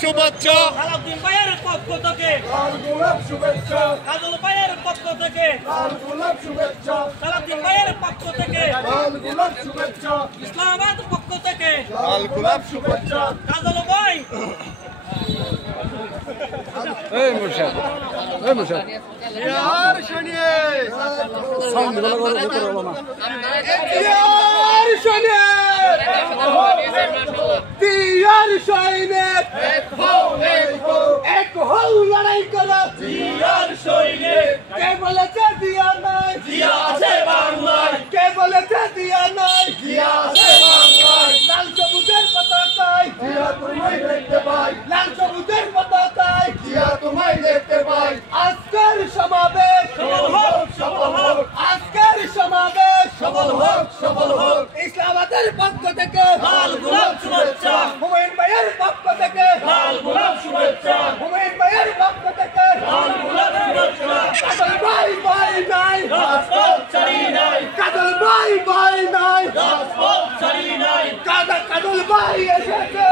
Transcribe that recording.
শুভেচ্ছা সালাউদ্দিন ভাইয়ের পক্ষ থেকে লাল গোলাপ শুভেচ্ছা কাজল ভাইয়ের পক্ষ থেকে লাল গোলাপ শুভেচ্ছা সালাউদ্দিন ভাইয়ের পক্ষ থেকে লাল গোলাপ শুভেচ্ছা ইসলামাবাদ পক্ষ থেকে লাল গোলাপ শুভেচ্ছা কাজল ভাই এই মুর্শিদ এই মুর্শিদ ইয়ার শুনিয়ে সাউন্ড গুলো করে হলো না ইয়ার শুনিয়ে ইয়ার সৈনিক এক হও লড়াই করো ইয়ার সৈনিক কে বলেছে দিয়া নাই দিয়া আছে বাংলায় কে বলেছে দিয়া নাই দিয়া আছে বাংলায় লাল সবুজের পতাকায় দিয়া তোমায় দেখতে পাই লাল সবুজের পতাকায় দিয়া তোমায় দেখতে পাই আজকের সমাবেশ সফল হোক আজকের সমাবেশ সফল হোক ইসলামাবাদের পক্ষ থেকে লাল গোলাপ শুভেচ্ছা হুমায়ুন ভাইয়ের পক্ষ থেকে লাল গোলাপ শুভেচ্ছা হুমায়ুন ভাইয়ের পক্ষ থেকে লাল গোলাপ শুভেচ্ছা কাজল ভাই নাই রাজপথ ছাড়ি নাই কাজল ভাই নাই রাজপথ ছাড়ি নাই কাজল ভাই এসেছে